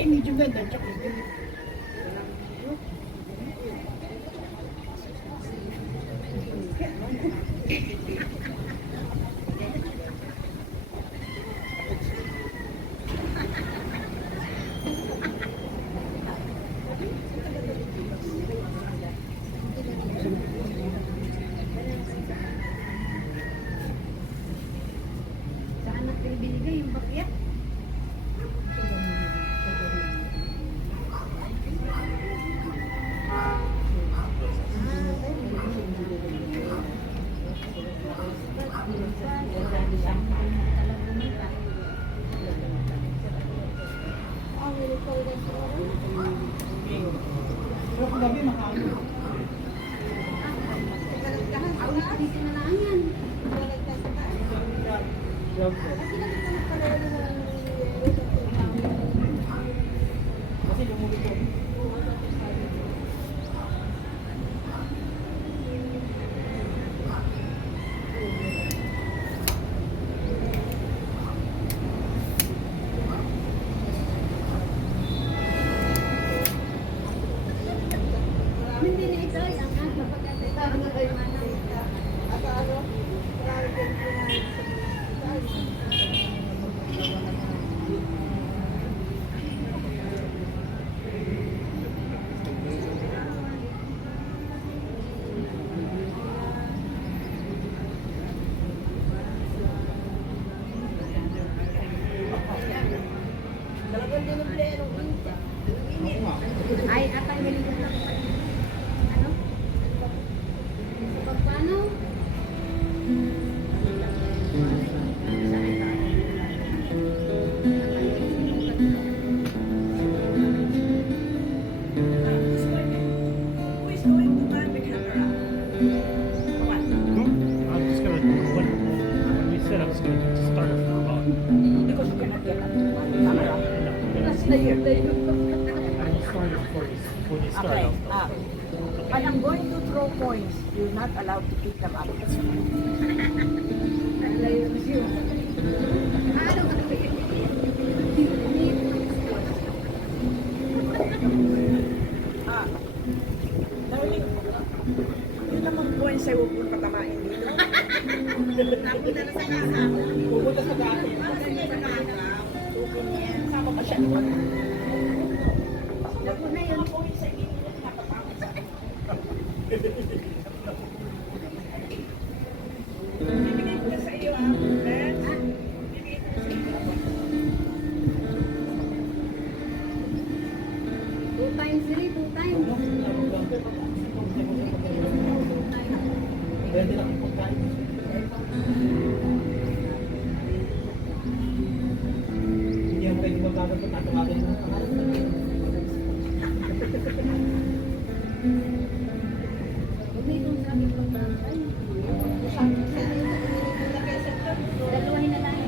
Eh, medyo ganda. Tsaka Saan na binigay yung bakya? pero kung gabi makano. Awis dito na lang yan. Kasi lumulog ko. Hindi na ito. Ang kapag-atay. Ay, atay maligot lang. Ano? Sa pagpano? Who is going to man the camera? What? I'm just gonna when we said I was gonna start it for about Because you cannot get on the camera. That's the year. I will start it before when you start Okay. out. I am going to throw coins. You're not allowed to pick them up. Ah. Darling, yun naman coins ay huwag mong patamain dito. Pupunta sa dati. Sama pa siya. Lago na yun. Coins ay hindi niya pinapatama sa akin. Bibigay ko na sa iyo, ah. Ben. Bibigay ko na sa iyo. 2 times 3, 2 times. Pwede lang yung pagkain. Hindi ako pwede magkakaroon ng tatawagin ng pangalan. Umitong sa aking pagkakay. Dalawahin na lang.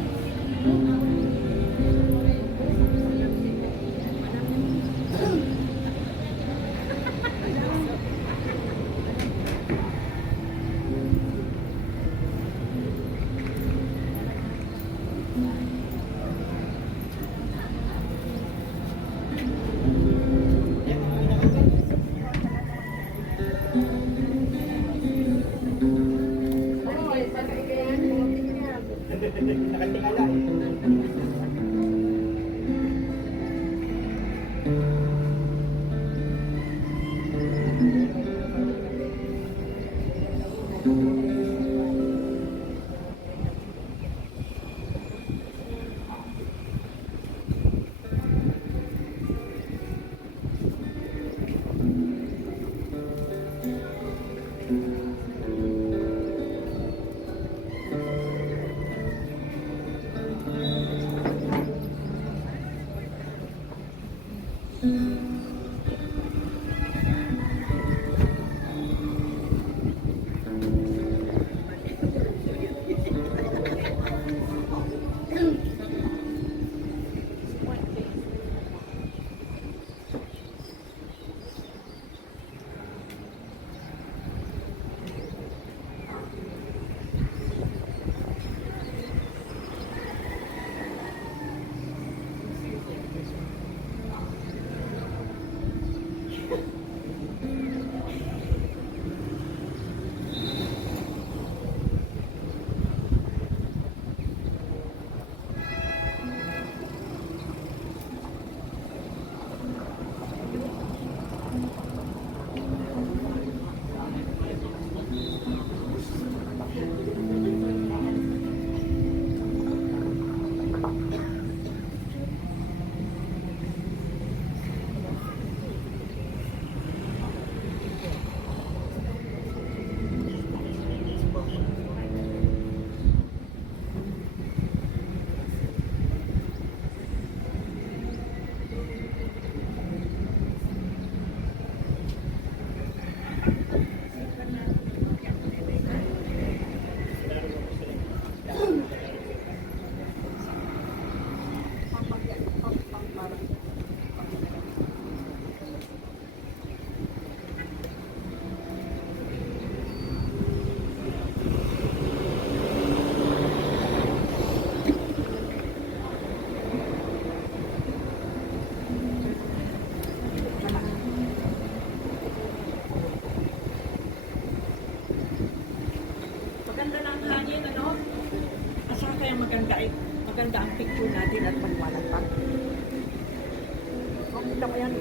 maliwanag pa. Kung kita mo yan,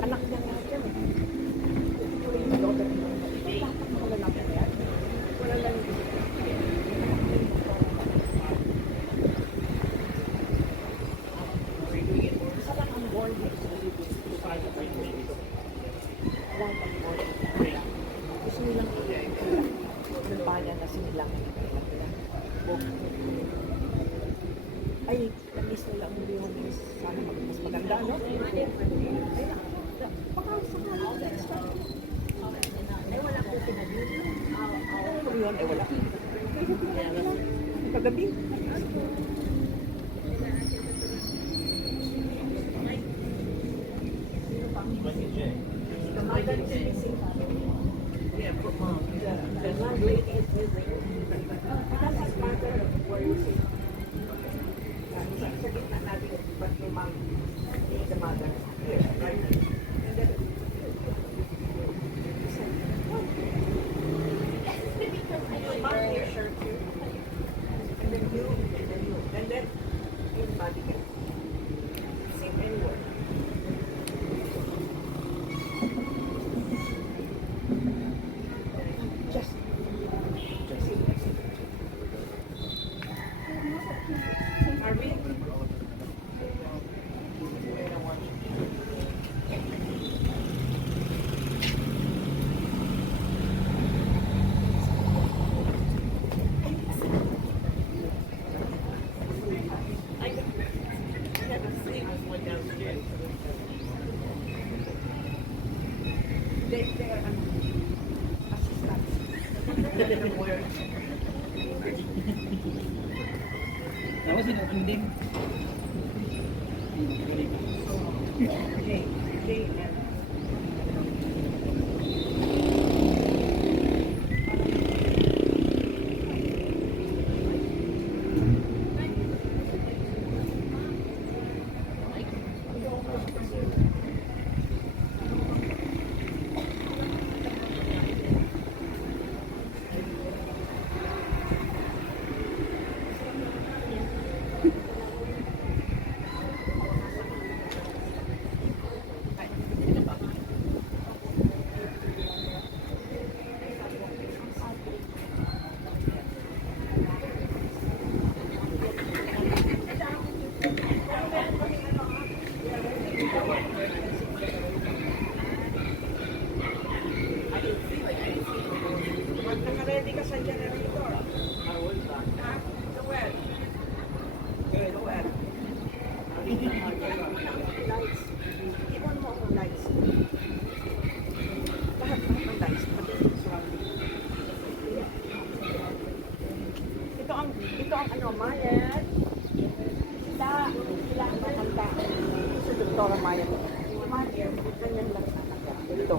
anak niya nga yan eh. Ito yung daughter niya. Dapat mga lalaki na yan. Wala lang yung isa lang ang born dito sa Philippines. Wala pang born. Gusto nilang ng bayan na sinilang. Ay, na-miss nila ang yung sana mas maganda, no? Baka sa mga next time. Ay, wala po pinag-yun. Kung yun, wala. Kagabi. Kamagan si Missing. Yeah, but mom, the landlady is missing. Because his mother, where is he? Sa gitna natin, but yung mom is the mother. Here, right? And then, he said, what? Your mom, your shirt here. And then you, and then his body can sit anywhere. Just sit next to him. Arvin? They are assistants. Tapos sinukundin. They and naka-ready ka sa generator. Ha? Joel? Joel? Lights. Iwan mo akong lights. Lahat ng lights. Pati surrounding. Ito ang ano, Mayet. Sila ang makanta. Si Dr. Mayet. Mayet, ganyan lang sa anak. Ito.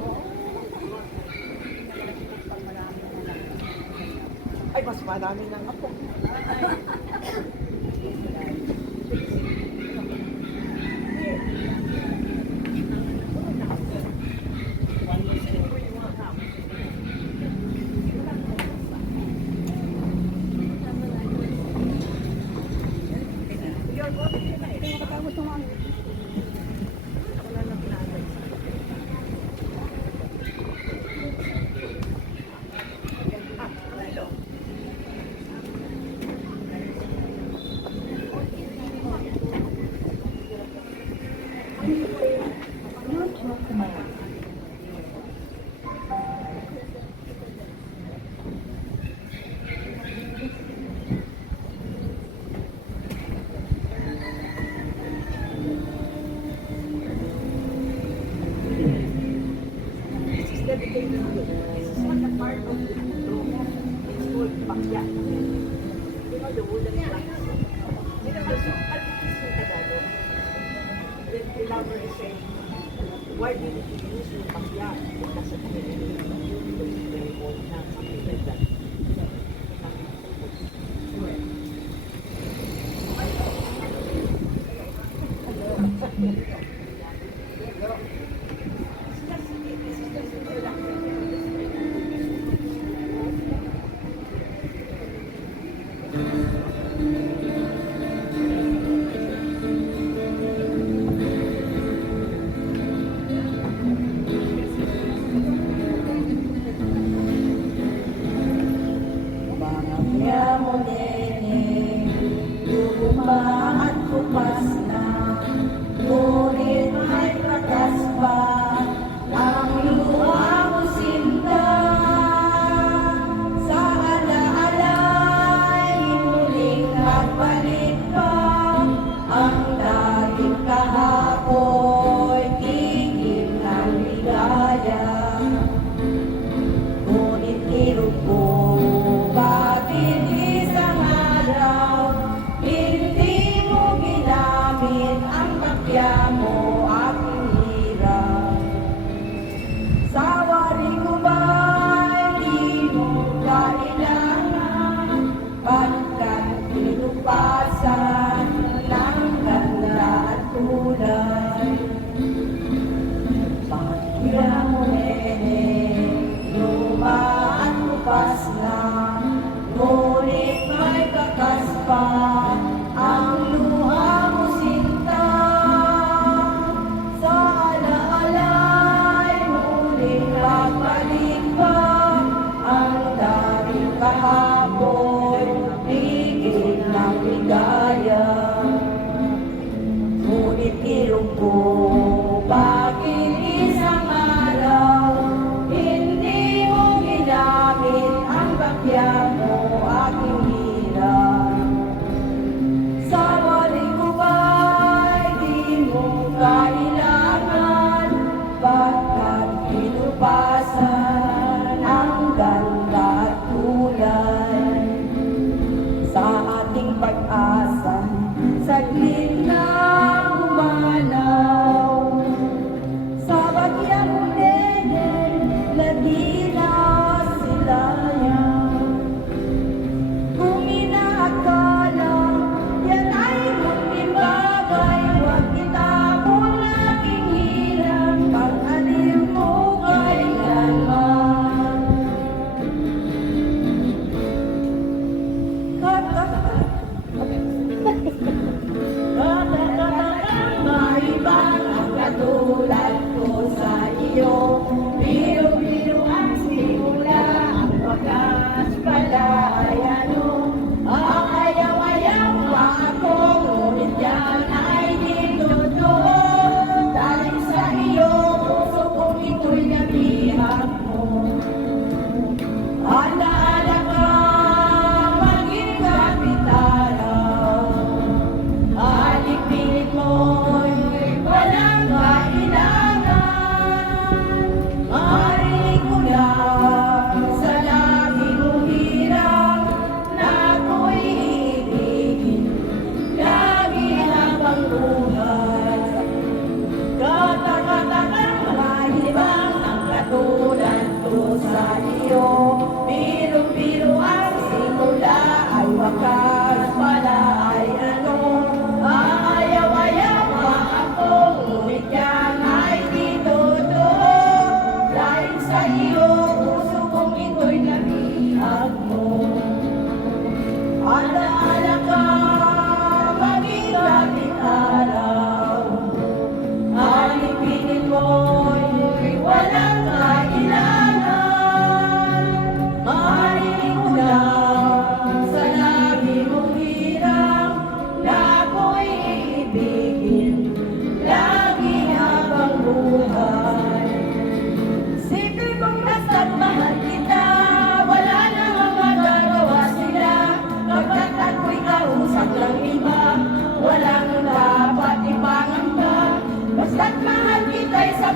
Ay, mas marami ng apo. This is dedicated to you. This is not a part of the room. It's called bakya. You know the wooden planks. You know also, artifice in Tagalog. The lover is saying, why did you use yung bakya? Because of the very old na something like that.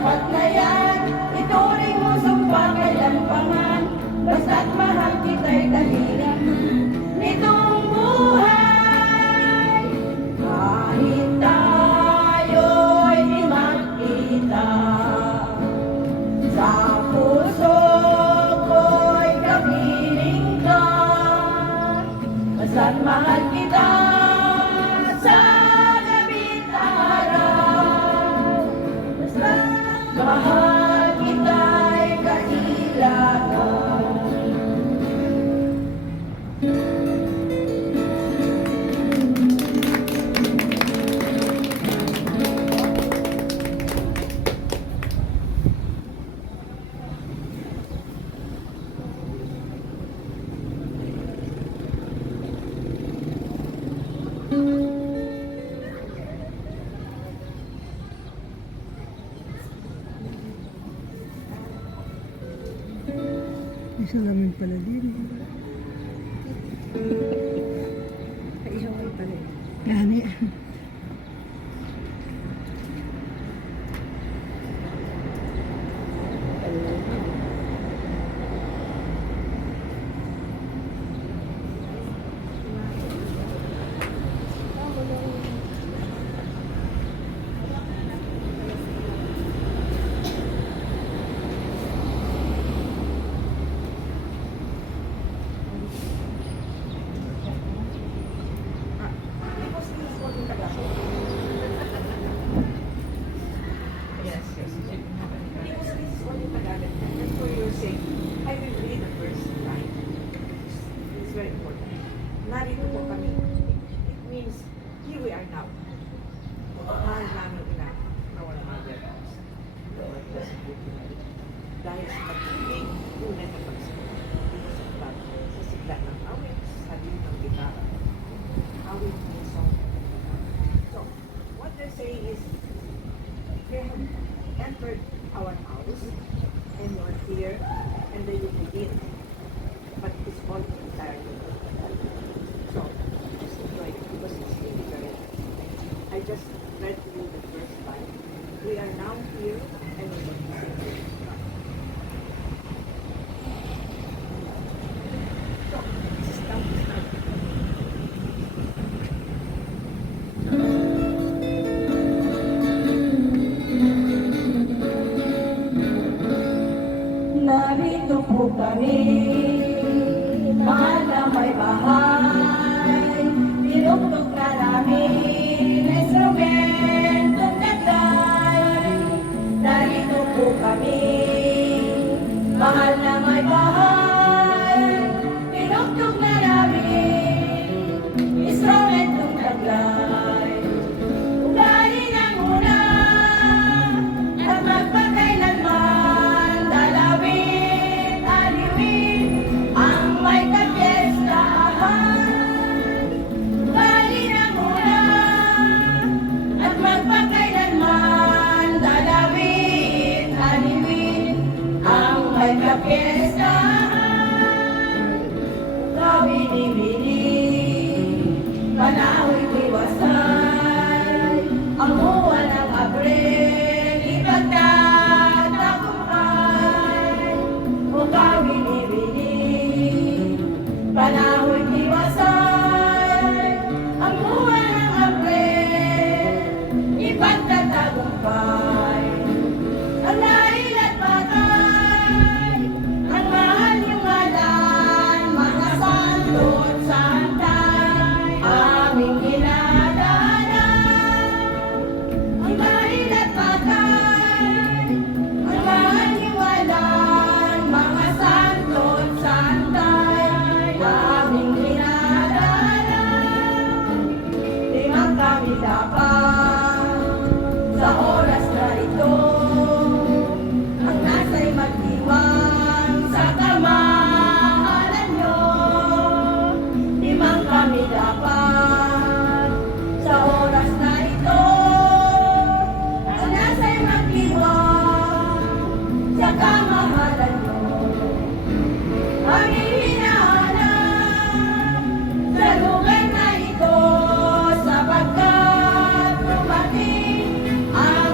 sapat na yan. Ituring mo sumpa kailanpangan, basta't mahal kita'y dahilan nitong buhay. Kahit tayo'y di magkita, sa puso ko'y kapiling ka, basta't mahal kita sa gabi't araw, basta't mahal kita'y kailangan. May salamin pala din. Ihawan pala. Gani. Yes, yes. Because this is only Tagalog, and for your sake, I will read the first line. It's very important. Narito po kami. It means, here we are now. Mahal namin ina, our mother. Lord, blessed be tonight. Dahil sa pag-ibig, tunay na pagsagot. Sa sigla ng awit, sa halin ng gitara. Awit ng song. So, what they're saying is, they have entered our house and you're here and they will begin. But it's all entirely. So, just enjoy it because it's really very. I just read to you the first line. We are now here and we will begin. So, this is how we start. Narito po kami, mahal na may bahay, tinugtog na namin, instrumentong gagay. Narito po kami, mahal na may bahay, tinugtog na namin, instrumentong gagay. Ugali na muna, at magpakailanman, dalawin, aliwin, ang may kapiestahan. Ugali na muna, at magpakailanman, dalawin, aliwin, ang may kapiestahan. Kawini-wini, panawin iwasay, ang buwan ng Abril, ipagtatagumpay. O kawini-wini, panawin iwasay, ang buwan ng Abril, ipagtatagumpay. Ang dahil at patay, ang mahal niyong ngalan, mga santo at santay, aming ginadala. Ang dahil at patay, ang mahal niyong ngalan, mga santo at santay, aming ginadala. Limang kami dapat sa oras na ito, ang nasa'y magdiwang sa kamahalan nyo. Limang kami dapat sa oras na ito, ang nasa'y magdiwang sa kamahalan nyo. Ang hinahanap sa lugar na ito, sapagkat dumating ang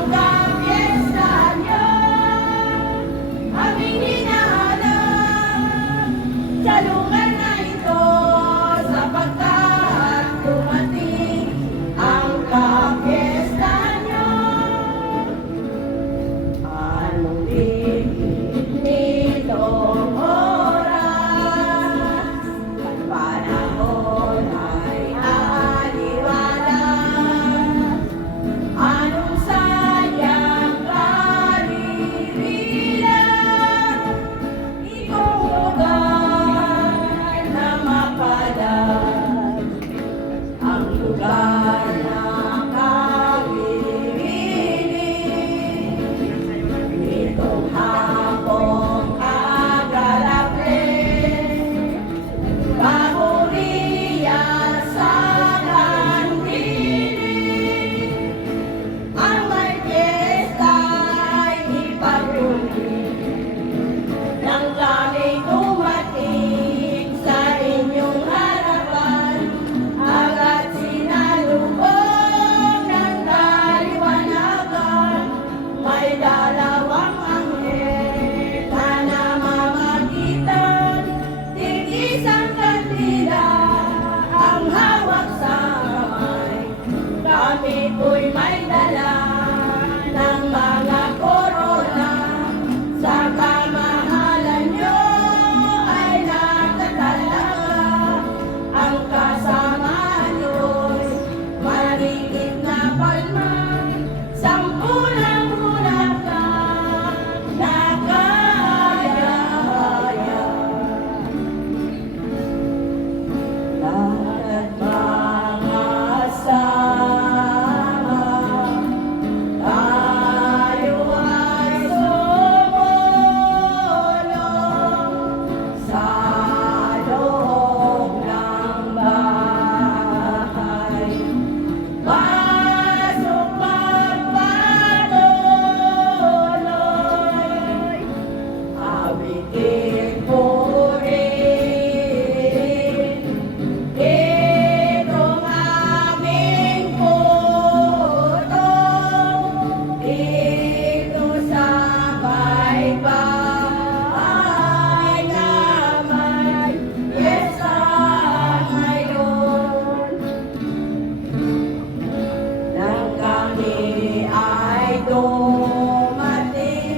dumating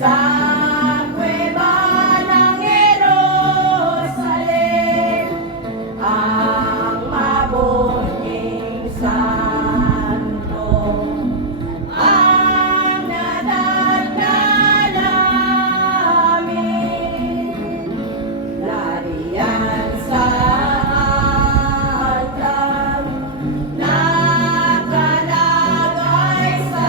sa kuweba ng Jerusalem ang mabuting santo. Ang nadadalamin, lariyan sa altar, nakalagay sa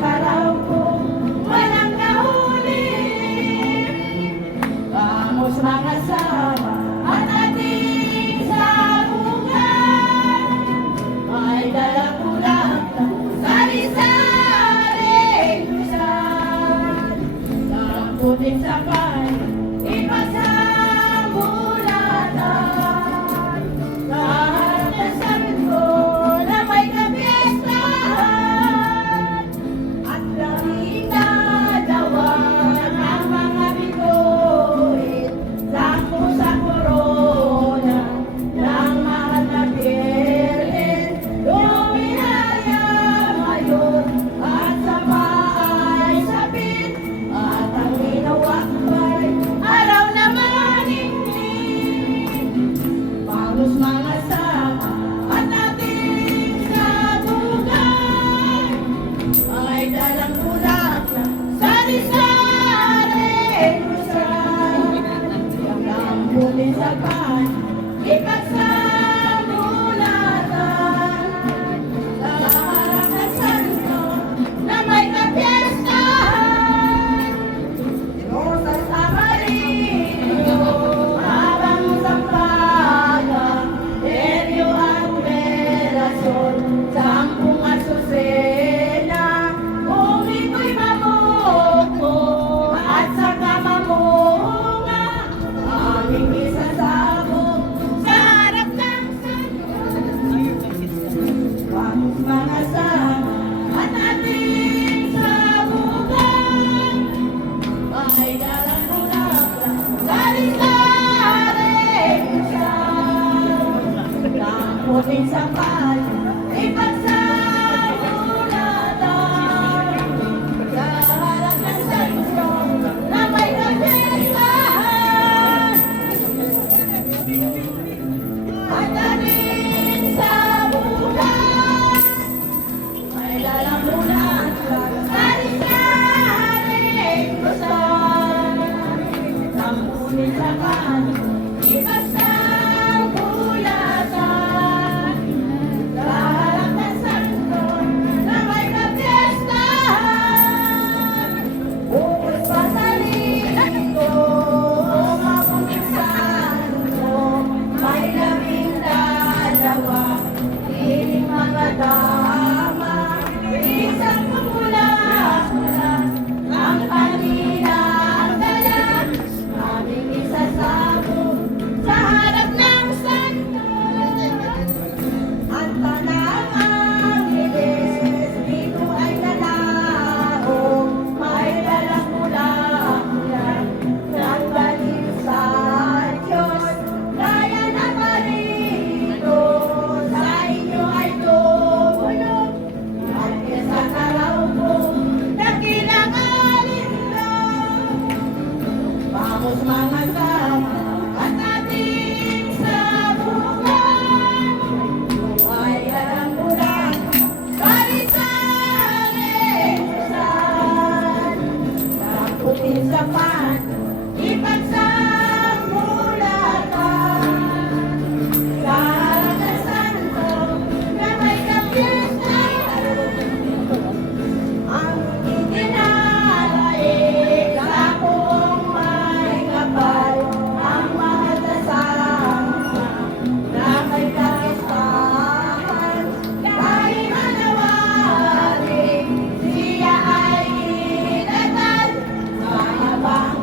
karampong walang nahuli. Vamos mga sama at ating sabungan. May dalang ulang sari-sari lusan. Lamputin sabay, ipagsamulatan. Lahat ng sagot ko na may kapiestahan. At lamig na dawan ang mga bituin. Sakto sa korona ng mahal na Birhen. Luminaya ngayon at sa bahay sabit. At ang inawakbay araw na maningning. Vamos mga sama at ating sabungan. Ay dalang bulaklak, sari-sari lusan. Lamputin sa pan, ipagsamulatan. Sa harap ng santo na may kapiestahan. Rosas amarillo, habang sampagan, Elio at Merasol, sampung asusena. Kung ito'y mamoko at saka mamunga, aming isasabog sa harap ng santo. Vamos mga sama at ating sabungan. May dalang bulaklak, sari-sari lusan. Lamputin sa pan, ipagsamulatan. Sa harap ng santo na may kapiestahan. At ating sabungan. May dalang bulaklak, sari-sari lusan. Lamputin sa pan, ipagsamulatan. Sa harap ng santo na may kapiestahan. Bukod pa sa linggo, mabuting santo, may labing dalawa, piling mga dama. Isang pumula-pula, ang kanilang dala, aming isasabog sa harap ng santo. At tanang angeles, dito ay nanaog, may dalang bulaklak, ng galing sa Diyos. Kaya na parito, sa inyo ay tumulog, at isang araw ko na kinangalin lang. Vamos mga sama at ating sabungan. May dalang bulaklak, sari-sari lusan. Lamputin sa pan, ipagsamulatan. Sa harap ng santo na may kapiestahan. Ang itinalaig sa buong may kapal, ang mahal na sangka na may kapistahan. Dahil manawari, siya ay inatan sa habang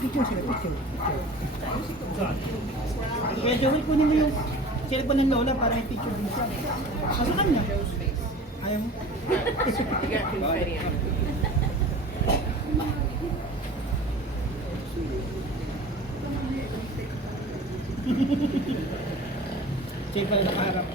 Picture sila, picture. Kaya Joey, kunin mo yung cellphone ng Lola para may picture din siya. Sa kanya. Ayaw mo? Siya pala nakaharap.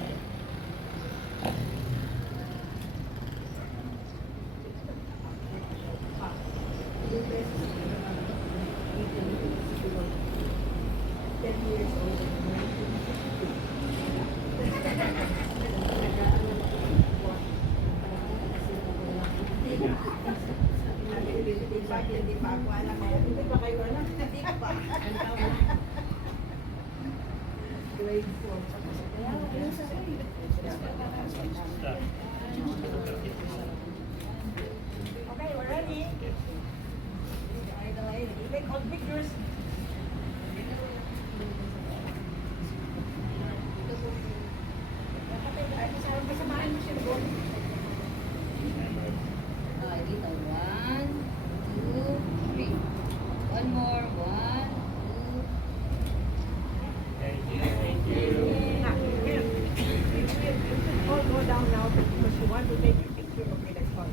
pictures. Kasamahan mo siya doon. Dito. 1, 2, 3. One more. 1, 2. Now, here. You all go down now because you want to take your picture of the next one.